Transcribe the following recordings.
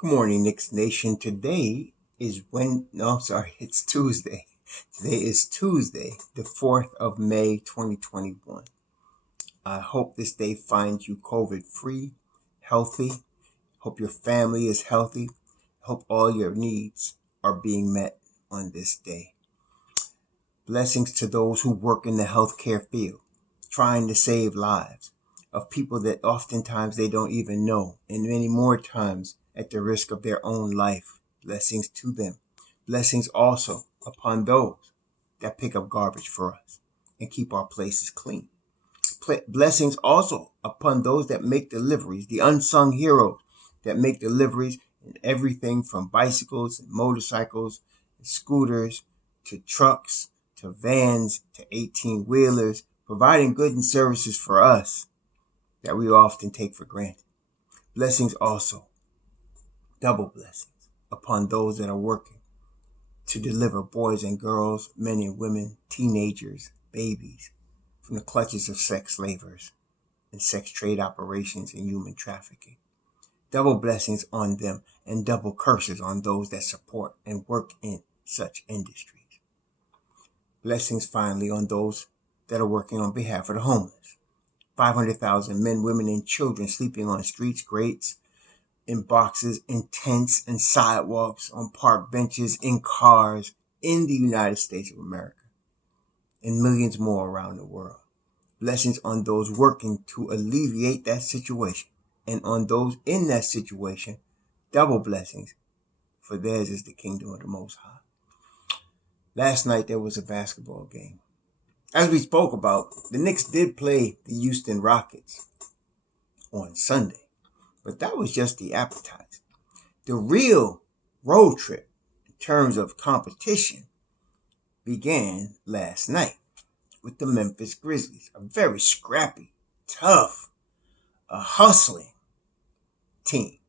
Good morning, Knicks Nation. It's Tuesday. Today is Tuesday, the 4th of May, 2021. I hope this day finds you COVID free, healthy. Hope your family is healthy. Hope all your needs are being met on this day. Blessings to those who work in the healthcare field, trying to save lives of people that oftentimes they don't even know, and many more times at the risk of their own life. Blessings to them. Blessings also upon those that pick up garbage for us and keep our places clean. Blessings also upon those that make deliveries, the unsung heroes that make deliveries in everything from bicycles and motorcycles and scooters to trucks to vans to 18-wheelers, providing goods and services for us that we often take for granted. Blessings also, double blessings, upon those that are working to deliver boys and girls, men and women, teenagers, babies, from the clutches of sex slavers and sex trade operations and human trafficking. Double blessings on them and double curses on those that support and work in such industries. Blessings finally on those that are working on behalf of the homeless. 500,000 men, women, and children sleeping on streets, grates, in boxes, in tents, and sidewalks, on park benches, in cars, in the United States of America, and millions more around the world. Blessings on those working to alleviate that situation, and on those in that situation, double blessings, for theirs is the kingdom of the Most High. Last night there was a basketball game. As we spoke about, the Knicks did play the Houston Rockets on Sunday, but that was just the appetizer. The real road trip in terms of competition began last night with the Memphis Grizzlies, a very scrappy, tough, hustling team,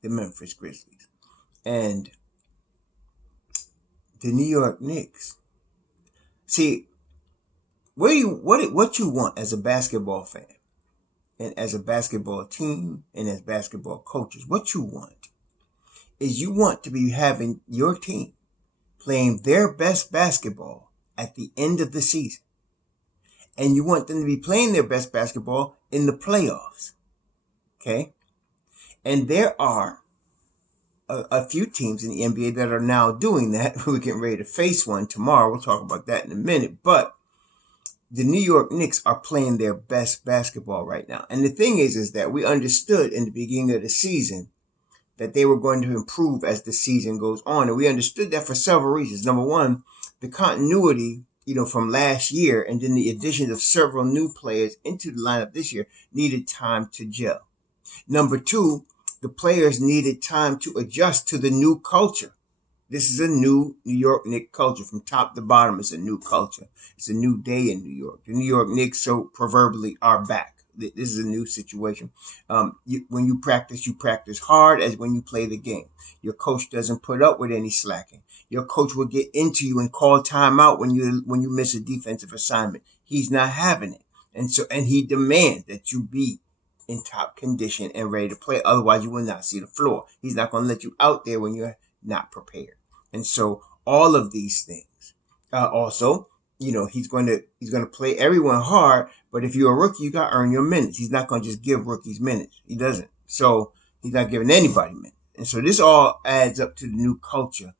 the Memphis Grizzlies. And the New York Knicks. See, what you want as a basketball fan and as a basketball team and as basketball coaches, what you want is you want to be having your team playing their best basketball at the end of the season. And you want them to be playing their best basketball in the playoffs. Okay? And there are a few teams in the NBA that are now doing that. We're getting ready to face one tomorrow. We'll talk about that in a minute. But the New York Knicks are playing their best basketball right now. And the thing is that we understood in the beginning of the season that they were going to improve as the season goes on. And we understood that for several reasons. Number one, the continuity, from last year, and then the addition of several new players into the lineup this year needed time to gel. Number two, the players needed time to adjust to the new culture. This is a new New York Knicks culture. From top to bottom, it's a new culture. It's a new day in New York. The New York Knicks, so proverbially, are back. This is a new situation. When you practice hard as when you play the game. Your coach doesn't put up with any slacking. Your coach will get into you and call timeout when you miss a defensive assignment. He's not having it. And he demands that you be in top condition and ready to play. Otherwise, you will not see the floor. He's not going to let you out there when you're not prepared. And so all of these things. Also, he's going to play everyone hard. But if you're a rookie, you got to earn your minutes. He's not going to just give rookies minutes. He doesn't. So he's not giving anybody minutes. And so this all adds up to the new culture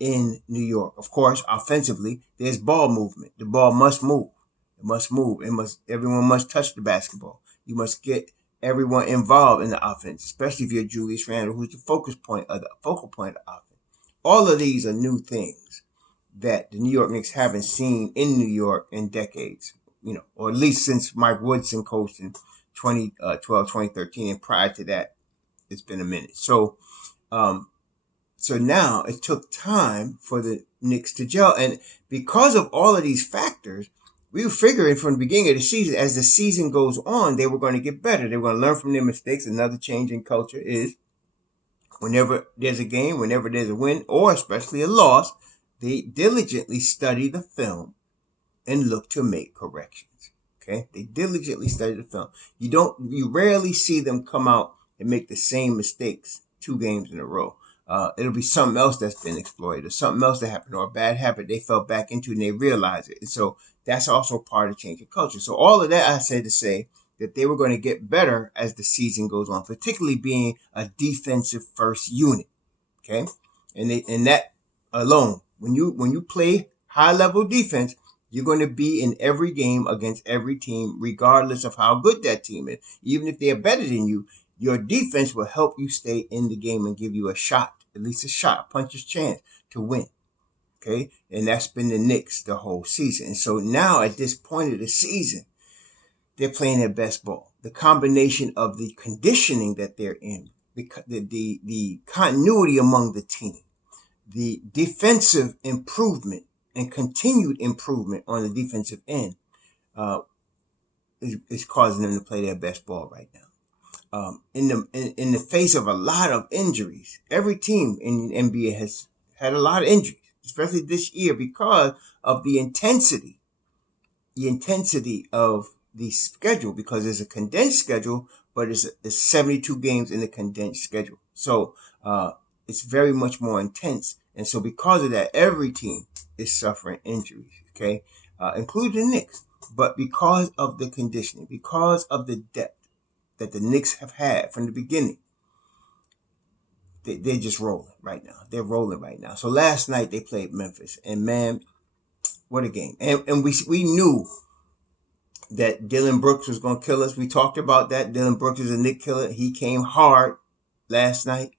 in New York. Of course, offensively, there's ball movement. The ball must move. It must move. Everyone must touch the basketball. You must get everyone involved in the offense, especially if you're Julius Randle, who's the focal point of the offense. All of these are new things that the New York Knicks haven't seen in New York in decades, or at least since Mike Woodson coached in 2012, 2013, and prior to that, it's been a minute. So now it took time for the Knicks to gel, and because of all of these factors, we were figuring from the beginning of the season, as the season goes on, they were going to get better. They were going to learn from their mistakes. Another change in culture is whenever there's a game, whenever there's a win, or especially a loss, they diligently study the film and look to make corrections. Okay? They diligently study the film. You rarely see them come out and make the same mistakes 2 games in a row. It'll be something else that's been exploited or something else that happened or a bad habit they fell back into and they realize it. And so that's also part of changing culture. So all of that I said to say that they were going to get better as the season goes on, particularly being a defensive first unit. Okay. And that alone, when you play high level defense, you're going to be in every game against every team, regardless of how good that team is. Even if they're better than you, your defense will help you stay in the game and give you a shot, at least a shot, a puncher's chance to win. Okay? And that's been the Knicks the whole season. And so now at this point of the season, they're playing their best ball. The combination of the conditioning that they're in, the continuity among the team, the defensive improvement and continued improvement on the defensive end is causing them to play their best ball right now. In the face of a lot of injuries, every team in the NBA has had a lot of injuries, especially this year because of the intensity of the schedule, because it's a condensed schedule, but it's 72 games in the condensed schedule. So it's very much more intense. And so because of that, every team is suffering injuries, okay, including the Knicks. But because of the conditioning, because of the depth that the Knicks have had from the beginning, they're just rolling right now. They're rolling right now. So last night they played Memphis, and man, what a game. And we knew that Dillon Brooks was going to kill us. We talked about that. Dillon Brooks is a Knick killer. He came hard last night.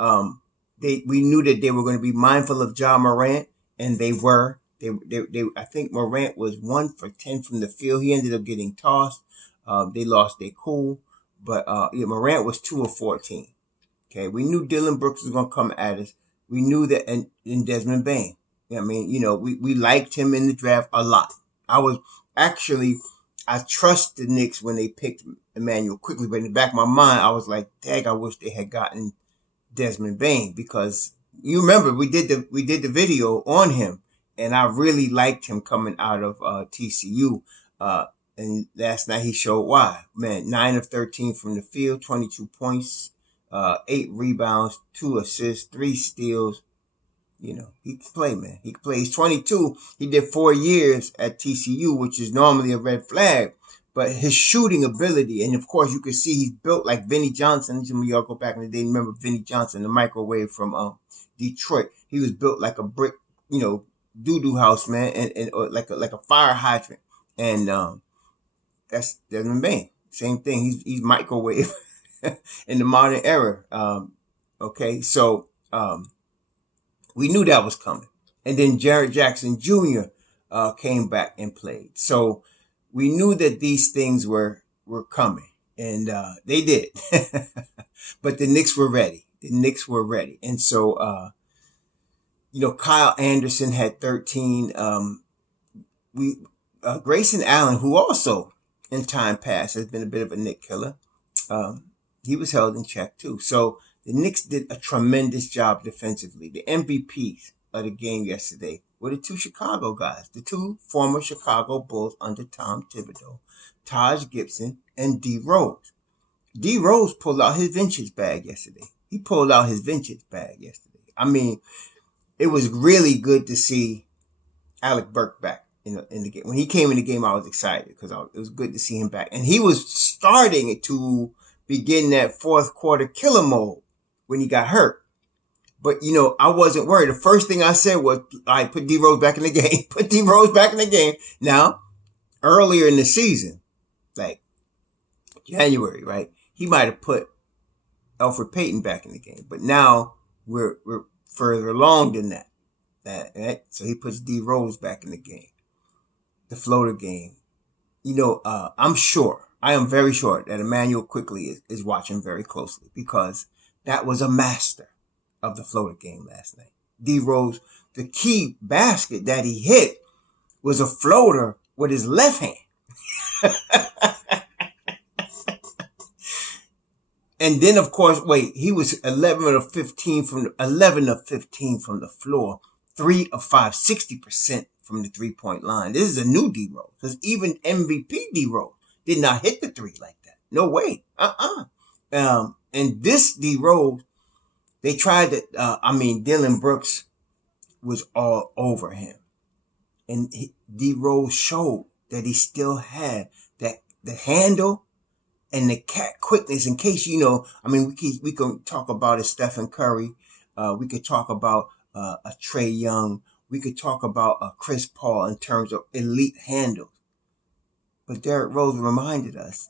We knew that they were going to be mindful of Ja Morant, and they were. I think Morant was 1 for 10 from the field. He ended up getting tossed. They lost their cool, but Morant was 2 of 14. Okay, we knew Dillon Brooks was going to come at us. We knew that, and Desmond Bane. I mean, we liked him in the draft a lot. I trust the Knicks when they picked Emmanuel quickly, but in the back of my mind, I was like, dang, I wish they had gotten Desmond Bane, because you remember we did the video on him, and I really liked him coming out of TCU. And last night he showed why. Man, 9 of 13 from the field, 22 points, 8 rebounds, 2 assists, 3 steals. He can play, man. He can play. He's 22. He did 4 years at TCU, which is normally a red flag. But his shooting ability, and of course you can see he's built like Vinnie Johnson. Some of y'all go back in the day, remember Vinnie Johnson, the microwave from Detroit. He was built like a brick, doo-doo house, man, and like a fire hydrant. And that's Desmond Bane. Same thing. He's microwave in the modern era. Okay, so we knew that was coming. And then Jared Jackson Jr. Came back and played. So we knew that these things were coming, and they did. But the Knicks were ready. And so, Kyle Anderson had 13. Grayson Allen, who also in time past has been a bit of a Knick killer, he was held in check too. So the Knicks did a tremendous job defensively. The MVPs of the game yesterday were the 2 Chicago guys, the 2 former Chicago Bulls under Tom Thibodeau, Taj Gibson and D Rose. D Rose pulled out his vintage bag yesterday. I mean, it was really good to see Alec Burke back in the game. When he came in the game, I was excited because it was good to see him back. And he was starting to begin that fourth quarter killer mode when he got hurt. But, I wasn't worried. The first thing I said was, all right, put D Rose back in the game. Now, earlier in the season, like January, right, he might have put Elfrid Payton back in the game. But now we're further along than that. Right? So he puts D Rose back in the game. The floater game. I am very sure that Emmanuel Quickley is watching very closely, because that was a master of the floater game last night. D Rose, the key basket that he hit was a floater with his left hand. And then, of course, he was 11 of 15 from the floor, 3 of 5, 60% from the 3-point line. This is a new D Rose, because even MVP D Rose did not hit the 3 like that. No way. And this D Rose They tried to, Dylan Brooks was all over him. And D-Rose showed that he still had that the handle and the cat quickness. In case we can talk about a Stephen Curry, we could talk about a Trae Young, we could talk about a Chris Paul in terms of elite handles. But Derrick Rose reminded us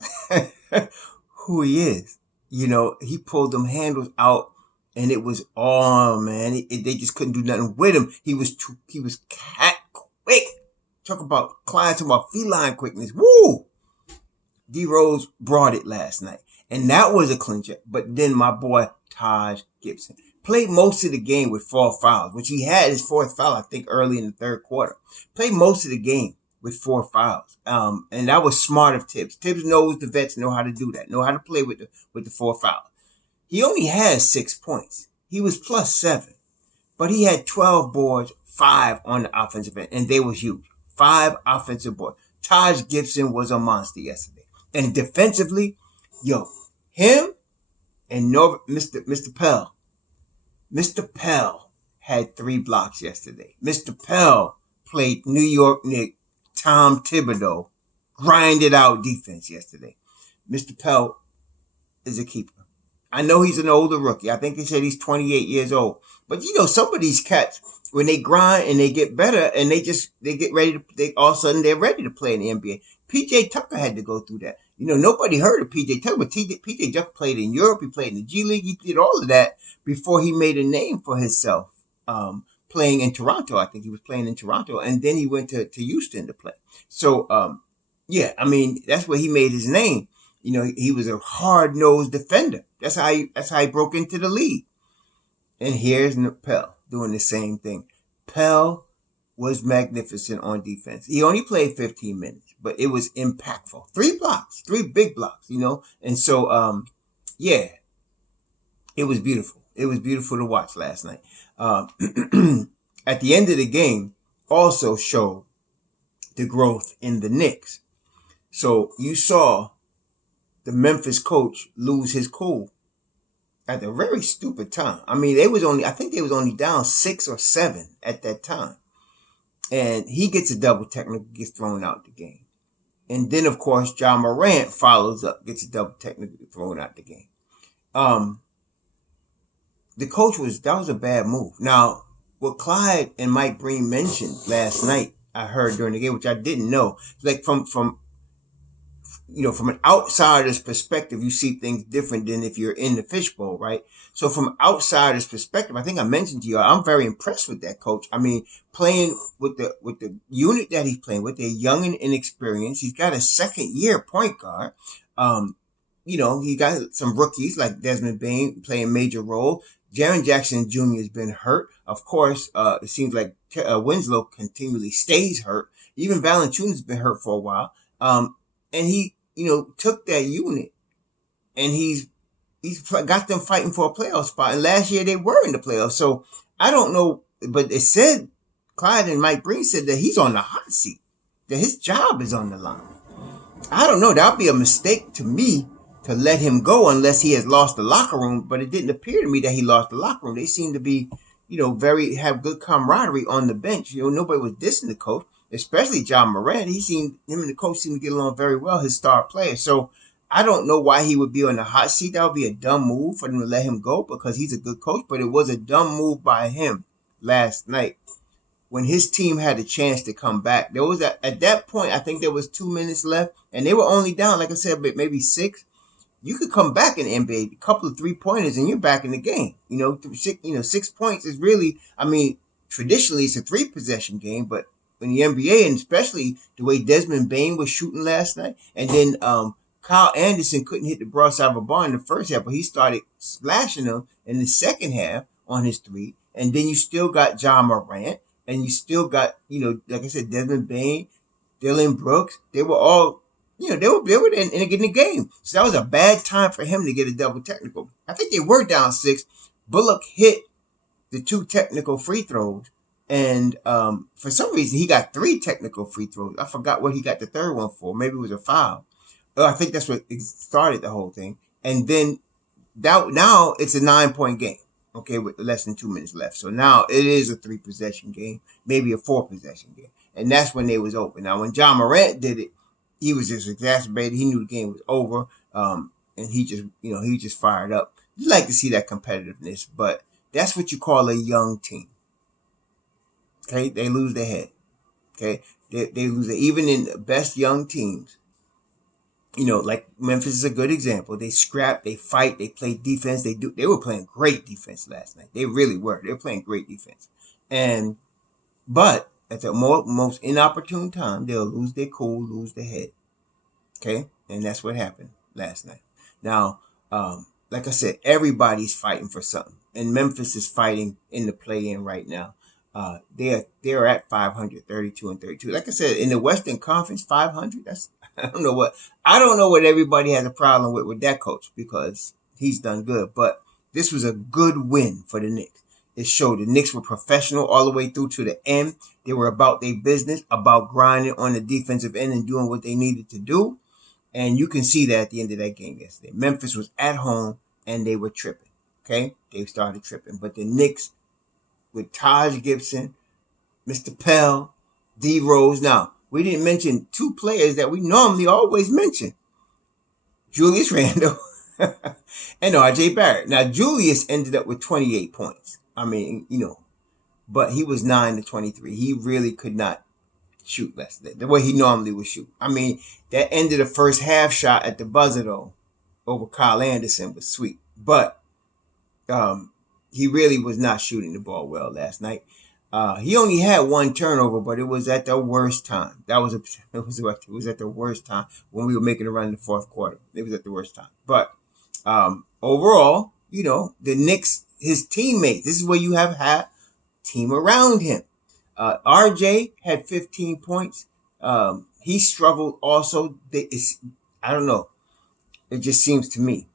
who he is. He pulled them handles out, and it was man. They just couldn't do nothing with him. He was cat quick. Talk about feline quickness. Woo! D Rose brought it last night, and that was a clincher. But then my boy Taj Gibson played most of the game with 4 fouls, which he had his 4th foul, I think, early in the 3rd quarter. Played most of the game with 4 fouls, and that was smart of Tibbs. Tibbs knows the vets know how to do that, know how to play with the 4 fouls. He only had 6 points. He was plus 7, but he had 12 boards, 5 on the offensive end, and they were huge. 5 offensive boards. Taj Gibson was a monster yesterday. And defensively, him and Mr. Pell. Mr. Pell had 3 blocks yesterday. Mr. Pell played New York Knicks, Tom Thibodeau, grinded out defense yesterday. Mr. Pell is a keeper. I know he's an older rookie. I think they said he's 28 years old. But some of these cats, when they grind and they get better and they get ready to, all of a sudden they're ready to play in the NBA. PJ Tucker had to go through that. Nobody heard of PJ Tucker, but PJ Tucker played in Europe. He played in the G League. He did all of that before he made a name for himself, playing in Toronto. I think he was playing in Toronto, and then he went to Houston to play. So, that's where he made his name. He was a hard-nosed defender. That's how he broke into the league. And here's Pell doing the same thing. Pell was magnificent on defense. He only played 15 minutes, but it was impactful. 3 blocks, 3 big blocks, And so, it was beautiful. It was beautiful to watch last night. At the end of the game, also showed the growth in the Knicks. So you saw the Memphis coach lose his cool at a very stupid time. I think they was only down 6 or 7 at that time. And he gets a double technical, gets thrown out the game. And then, of course, John Morant follows up, gets a double technical, thrown out the game. The coach that was a bad move. Now, what Clyde and Mike Breen mentioned last night, I heard during the game, which I didn't know, like from an outsider's perspective, you see things different than if you're in the fishbowl, right? So from outsider's perspective, I think I mentioned to you, I'm very impressed with that coach. Playing with the unit that he's playing with, they're young and inexperienced. He's got a 2nd-year point guard. He got some rookies like Desmond Bane playing major role. Jaren Jackson Jr. has been hurt. Of course, it seems like Winslow continually stays hurt. Even Valanciunas has been hurt for a while. And he, took that unit and he's got them fighting for a playoff spot. And last year they were in the playoffs. So I don't know, but it said, Clyde and Mike Breen said that he's on the hot seat, that his job is on the line. I don't know. That would be a mistake to me to let him go unless he has lost the locker room. But it didn't appear to me that he lost the locker room. They seem to be, have good camaraderie on the bench. Nobody was dissing the coach, especially John Morant. Him and the coach seemed to get along very well, his star player. So I don't know why he would be on the hot seat. That would be a dumb move for them to let him go because he's a good coach. But it was a dumb move by him last night when his team had a chance to come back. There was at that point, I think there was 2 minutes left, and they were only down, like I said, maybe 6. You could come back in the NBA, a couple of 3-pointers, and you're back in the game. 6 points is really, traditionally it's a 3-possession game, but in the NBA, and especially the way Desmond Bane was shooting last night, and then Kyle Anderson couldn't hit the broadside of a bar in the first half, but he started slashing them in the second half on his 3. And then you still got John Morant, and you still got, like I said, Desmond Bane, Dylan Brooks. They were all, they were in the game. So that was a bad time for him to get a double technical. I think they were down 6. Bullock hit the 2 technical free throws. And for some reason, he got 3 technical free throws. I forgot what he got the 3rd one for. Maybe it was a foul. I think that's what started the whole thing. And then now it's a 9-point game. okay, with less than 2 minutes left. So now it is a 3-possession game, maybe a 4-possession game. And that's when they was open. Now, when John Morant did it, he was just exacerbated. He knew the game was over. And he just, he just fired up. You like to see that competitiveness, but that's what you call a young team. Okay, they lose their head. Okay, they lose it. Even in the best young teams, like Memphis is a good example. They scrap, they fight, they play defense. They were playing great defense last night. They really were. They were playing great defense. But at the most inopportune time, they'll lose their cool, lose their head. Okay, and that's what happened last night. Now, like I said, everybody's fighting for something, and Memphis is fighting in the play-in right now. They're at 500, 32 and 32. Like I said, in the Western Conference, 500. That's I don't know what everybody has a problem with that coach, because he's done good. But this was a good win for the Knicks. It showed the Knicks were professional all the way through to the end. They were about their business, about grinding on the defensive end and doing what they needed to do. And you can see that at the end of that game yesterday. Memphis was at home and they were tripping. Okay? They started tripping. But the Knicks, with Taj Gibson, Mr. Pell, D. Rose. Now, we didn't mention two players that we normally always mention. Julius Randle and R.J. Barrett. Now, Julius ended up with 28 points. I mean, but he was 9-23. He really could not shoot less than the way he normally would shoot. I mean, that ended the first half shot at the buzzer, though, over Kyle Anderson was sweet. But he really was not shooting the ball well last night. He only had one turnover, but it was at the worst time. It was at the worst time when we were making a run in the fourth quarter. It was at the worst time. But overall, the Knicks, his teammates, this is where you have had team around him. RJ had 15 points. He struggled also. I don't know. It just seems to me.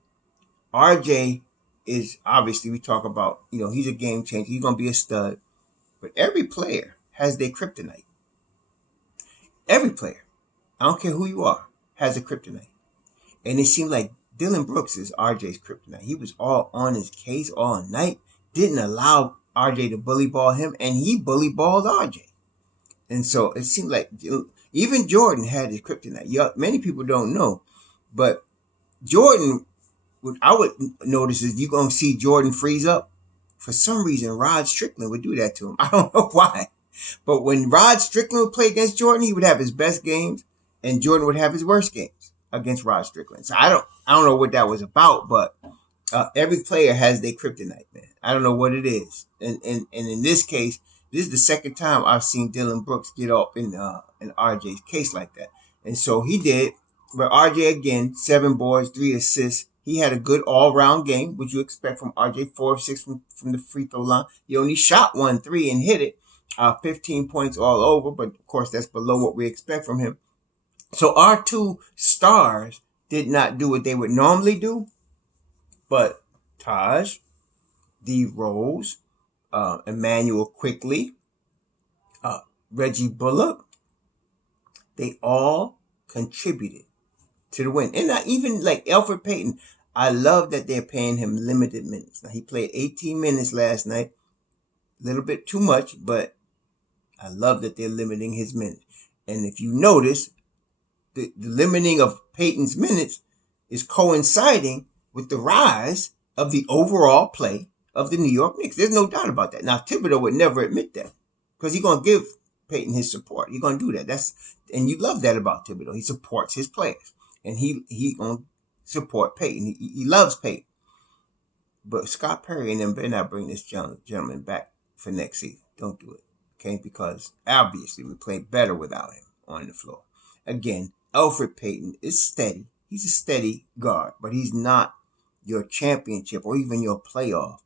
RJ is obviously, we talk about, he's a game changer. He's going to be a stud. But every player has their kryptonite. Every player, I don't care who you are, has a kryptonite. And it seemed like Dylan Brooks is RJ's kryptonite. He was all on his case all night, didn't allow RJ to bully ball him, and he bully balled RJ. And so it seemed like even Jordan had his kryptonite. Many people don't know, but Jordan, what I would notice is you're going to see Jordan freeze up. For some reason, Rod Strickland would do that to him. I don't know why. But when Rod Strickland would play against Jordan, he would have his best games, and Jordan would have his worst games against Rod Strickland. So I don't know what that was about, but every player has their kryptonite, man. I don't know what it is. And in this case, this is the second time I've seen Dylan Brooks get up in RJ's case like that. And so he did. But RJ, again, 7 boards, 3 assists. He had a good all-round game, which you expect from RJ, 4 of 6 from the free throw line. He only shot 1 3 and hit it. 15 points all over, but of course that's below what we expect from him. So our two stars did not do what they would normally do, but Taj, D. Rose, Emmanuel Quickly, Reggie Bullock, they all contributed to the win. And not even like Elfrid Payton. I love that they're paying him limited minutes. Now, he played 18 minutes last night. A little bit too much, but I love that they're limiting his minutes. And if you notice, the limiting of Payton's minutes is coinciding with the rise of the overall play of the New York Knicks. There's no doubt about that. Now, Thibodeau would never admit that because he's going to give Payton his support. He's going to do that. And you love that about Thibodeau. He supports his players. And he going to support Payton. He loves Payton. But Scott Perry and them better not bring this gentleman back for next season. Don't do it. Okay? Because obviously we played better without him on the floor. Again, Elfrid Payton is steady. He's a steady guard. But he's not your championship or even your playoff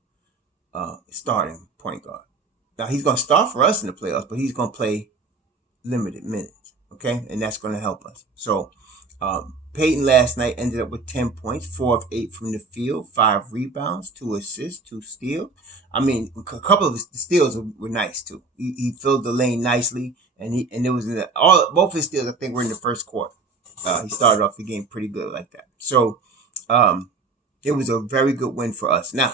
starting point guard. Now, he's going to start for us in the playoffs, but he's going to play limited minutes. Okay? And that's going to help us. So, Payton last night ended up with 10 points, 4 of 8 from the field, 5 rebounds, 2 assists, 2 steals. I mean, a couple of his steals were nice too. He filled the lane nicely, and it was both his steals I think were in the first quarter. He started off the game pretty good like that. So it was a very good win for us. Now,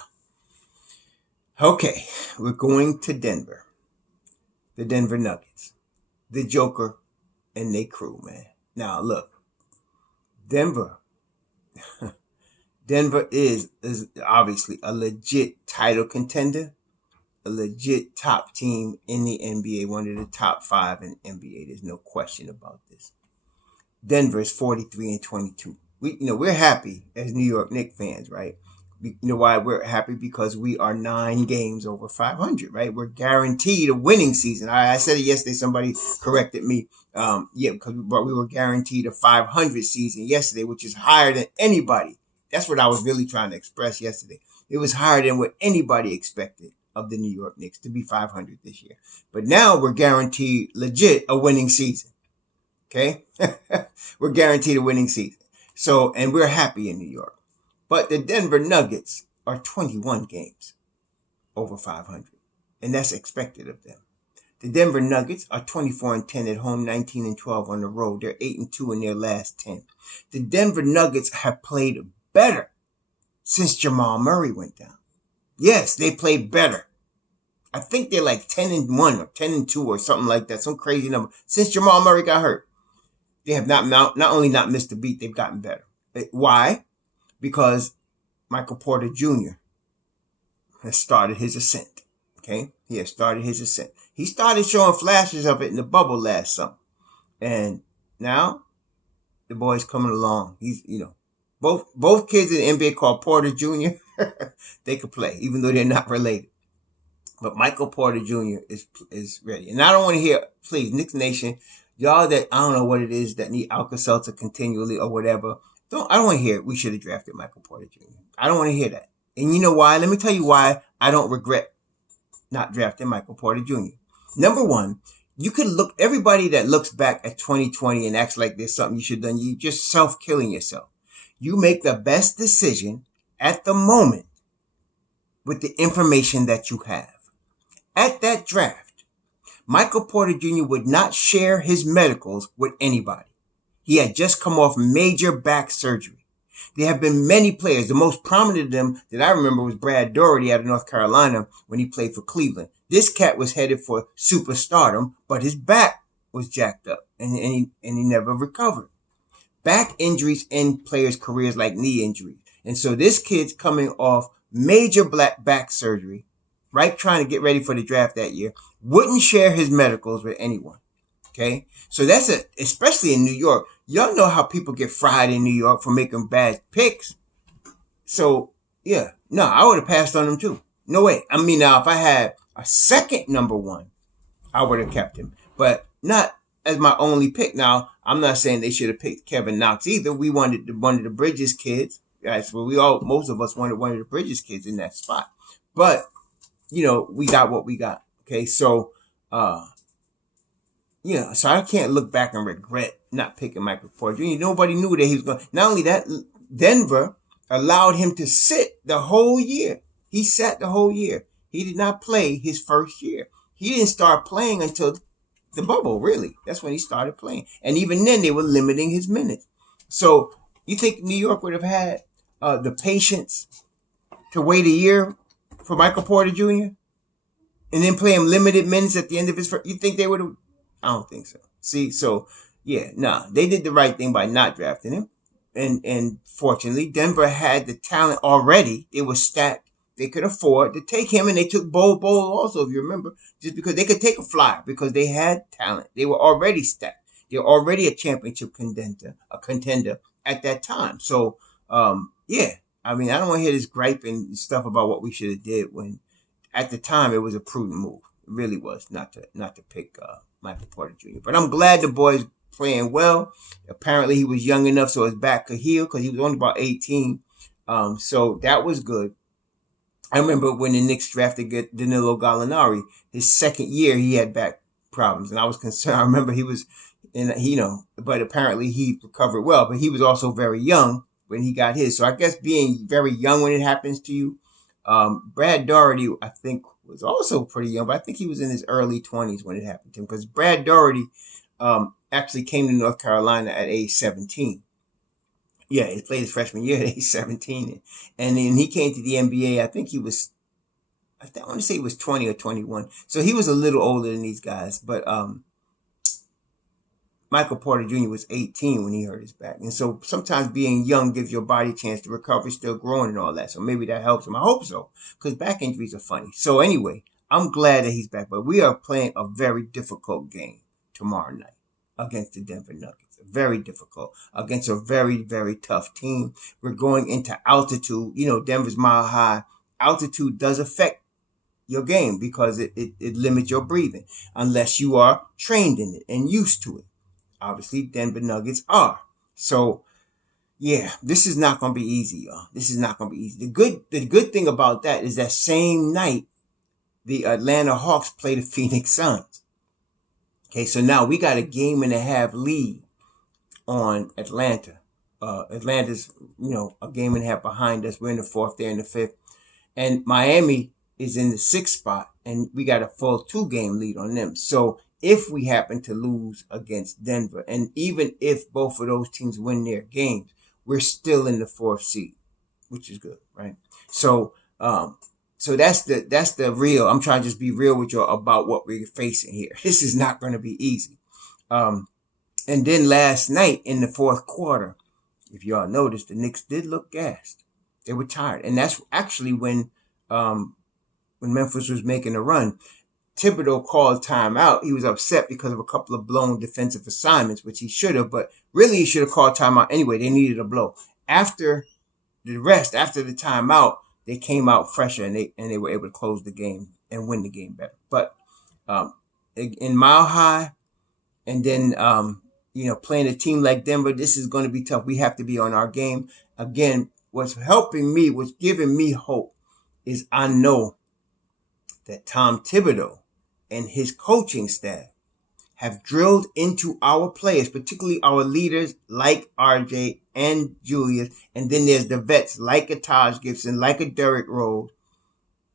Okay, we're going to Denver. The Denver Nuggets. The Joker and they crew, man. Now, look, Denver. Denver is obviously a legit title contender, a legit top team in the NBA, one of the top 5 in NBA. There's no question about this. Denver is 43-22. We're happy as New York Knicks fans, right? You know why we're happy? Because we are 9 games over 500, right? We're guaranteed a winning season. I said it yesterday. Somebody corrected me. Because we were guaranteed a 500 season yesterday, which is higher than anybody. That's what I was really trying to express yesterday. It was higher than what anybody expected of the New York Knicks to be 500 this year. But now we're guaranteed legit a winning season. Okay? We're guaranteed a winning season. So, and we're happy in New York. But the Denver Nuggets are 21 games over 500. And that's expected of them. The Denver Nuggets are 24-10 at home, 19-12 on the road. They're 8-2 in their last 10. The Denver Nuggets have played better since Jamal Murray went down. Yes, they played better. I think they're like 10-1 or 10-2 or something like that. Some crazy number. Since Jamal Murray got hurt, they have not only not missed a beat, they've gotten better. Why? Because Michael Porter Jr. has started his ascent. Okay? He has started his ascent. He started showing flashes of it in the bubble last summer. And now the boy's coming along. He's, both kids in the NBA called Porter Jr. They could play, even though they're not related. But Michael Porter Jr. is ready. And I don't want to hear, please, Knicks Nation, y'all that I don't know what it is that need Alka-Seltzer continually or whatever. I don't want to hear it. We should have drafted Michael Porter Jr. I don't want to hear that. And you know why? Let me tell you why I don't regret not drafting Michael Porter Jr. Number one, you could look, everybody that looks back at 2020 and acts like there's something you should have done, you just self-killing yourself. You make the best decision at the moment with the information that you have. At that draft, Michael Porter Jr. would not share his medicals with anybody. He had just come off major back surgery. There have been many players. The most prominent of them that I remember was Brad Daugherty out of North Carolina when he played for Cleveland. This cat was headed for superstardom, but his back was jacked up and he never recovered. Back injuries end players' careers like knee injuries. And so this kid's coming off major back surgery, right, trying to get ready for the draft that year, wouldn't share his medicals with anyone. Okay? So that's especially in New York. Y'all know how people get fried in New York for making bad picks. So, yeah. No, I would have passed on him too. No way. I mean, now, if I had a second number one, I would have kept him. But not as my only pick. Now, I'm not saying they should have picked Kevin Knox either. We wanted one of the Bridges kids. That's what most of us wanted one of the Bridges kids in that spot. But, we got what we got. Okay, so, so I can't look back and regret not picking Michael Porter Jr. Nobody knew that he was going to. Not only that, Denver allowed him to sit the whole year. He sat the whole year. He did not play his first year. He didn't start playing until the bubble, really. That's when he started playing. And even then, they were limiting his minutes. So you think New York would have had the patience to wait a year for Michael Porter Jr. and then play him limited minutes at the end of his first? You think they would have? I don't think so. See, so yeah, they did the right thing by not drafting him. And fortunately, Denver had the talent already. It was stacked. They could afford to take him, and they took Bol also, if you remember, just because they could take a flyer because they had talent. They were already stacked. They were already a championship contender at that time. So, yeah, I mean, I don't want to hear this gripe and stuff about what we should have did when at the time it was a prudent move. It really was not to pick Michael Porter Jr. But I'm glad the boy's playing well. Apparently he was young enough so his back could heal because he was only about 18. So that was good. I remember when the Knicks drafted Danilo Gallinari, his second year he had back problems, and I was concerned. I remember he was, but apparently he recovered well. But he was also very young when he got his. So I guess being very young when it happens to you. Brad Daugherty, I think, was also pretty young, but I think he was in his early 20s when it happened to him because Brad Daugherty actually came to North Carolina at age 17. Yeah, he played his freshman year at age 17. And then he came to the NBA, I think he was I want to say he was 20 or 21. So he was a little older than these guys. But Michael Porter Jr. was 18 when he hurt his back. And so sometimes being young gives your body a chance to recover, still growing and all that. So maybe that helps him. I hope so, because back injuries are funny. So anyway, I'm glad that he's back. But we are playing a very difficult game tomorrow night against the Denver Nuggets. Very difficult. Against a very, very tough team. We're going into altitude. You know, Denver's mile high. Altitude does affect your game because it limits your breathing unless you are trained in it and used to it. Obviously, Denver Nuggets are. So, yeah, this is not going to be easy, y'all. This is not going to be easy. The good thing about that is that same night, the Atlanta Hawks play the Phoenix Suns. Okay, so now we got a game and a half lead on Atlanta. Atlanta's, a game and a half behind us. We're in the fourth, they're in the fifth. And Miami is in the sixth spot, and we got a full 2-game lead on them. So if we happen to lose against Denver, and even if both of those teams win their games, we're still in the fourth seed, which is good, right? So, so that's the real. I'm trying to just be real with you about what we're facing here. This is not going to be easy. And then last night in the fourth quarter, if y'all noticed, the Knicks did look gassed. They were tired, and that's actually when Memphis was making a run. Thibodeau called timeout. He was upset because of a couple of blown defensive assignments, which he should have, but really he should have called timeout anyway. They needed a blow. After the timeout, they came out fresher and they were able to close the game and win the game better. But in Mile High, and then playing a team like Denver, this is going to be tough. We have to be on our game. Again, what's giving me hope is I know that Tom Thibodeau and his coaching staff have drilled into our players, particularly our leaders like RJ and Julius, and then there's the vets like a Taj Gibson, like a Derrick Rose.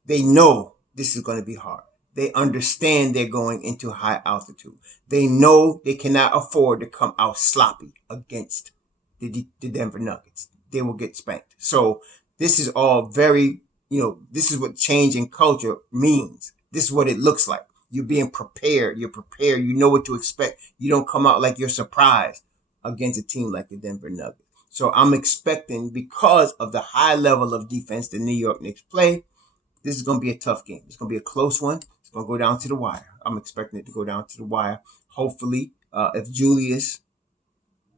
They know this is going to be hard. They understand they're going into high altitude. They know they cannot afford to come out sloppy against the Denver Nuggets. They will get spanked. So this is all very, this is what change in culture means. This is what it looks like. You're being prepared. You're prepared. You know what to expect. You don't come out like you're surprised against a team like the Denver Nuggets. So I'm expecting, because of the high level of defense the New York Knicks play, this is going to be a tough game. It's going to be a close one. It's going to go down to the wire. I'm expecting it to go down to the wire. Hopefully, if Julius,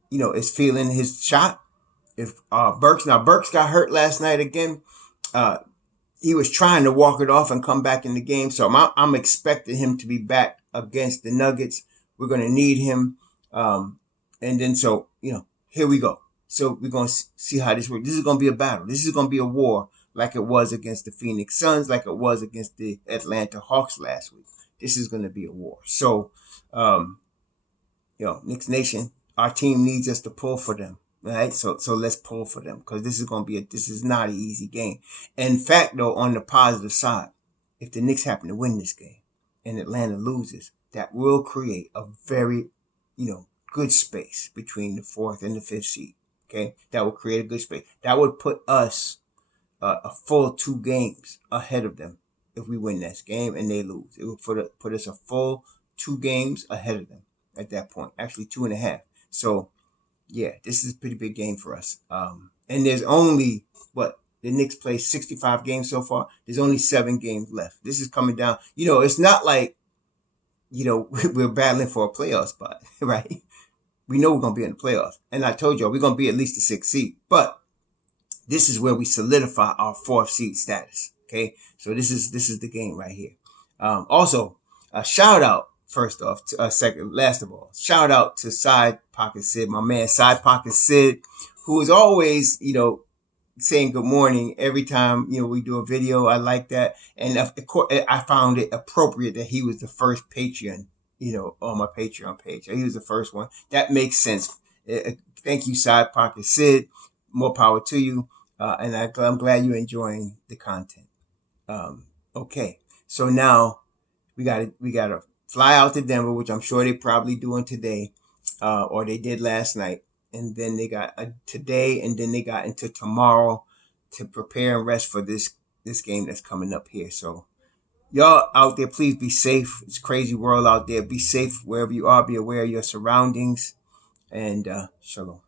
is feeling his shot, if Burks got hurt last night again, he was trying to walk it off and come back in the game. So I'm expecting him to be back against the Nuggets. We're going to need him. And then, so, here we go. So we're going to see how this works. This is going to be a battle. This is going to be a war like it was against the Phoenix Suns, like it was against the Atlanta Hawks last week. This is going to be a war. So, Knicks Nation, our team needs us to pull for them. Right, so let's pull for them, because this is not an easy game. In fact, though, on the positive side, if the Knicks happen to win this game and Atlanta loses, that will create a very, good space between the fourth and the fifth seed. Okay, that will create a good space. That would put us a full 2 games ahead of them if we win this game and they lose. It would put us a full 2 games ahead of them at that point. Actually, 2.5. So. Yeah, this is a pretty big game for us. And there's only, the Knicks play 65 games so far. There's only 7 games left. This is coming down. It's not like, we're battling for a playoff spot, right? We know we're going to be in the playoffs. And I told y'all, we're going to be at least the 6th seed. But this is where we solidify our 4th seed status, okay? So this is the game right here. Also, a shout out. First off, last of all, shout out to Side Pocket Sid, my man Side Pocket Sid, who is always, saying good morning every time, we do a video. I like that. And of course, I found it appropriate that he was the first Patreon, on my Patreon page. He was the first one. That makes sense. Thank you, Side Pocket Sid. More power to you. And I'm glad you're enjoying the content. Okay. So now we gotta fly out to Denver, which I'm sure they're probably doing today, or they did last night. And then they got today, and then they got into tomorrow to prepare and rest for this game that's coming up here. So Y'all out there, please be safe. It's a crazy world out there. Be safe wherever you are. Be aware of your surroundings. And shalom.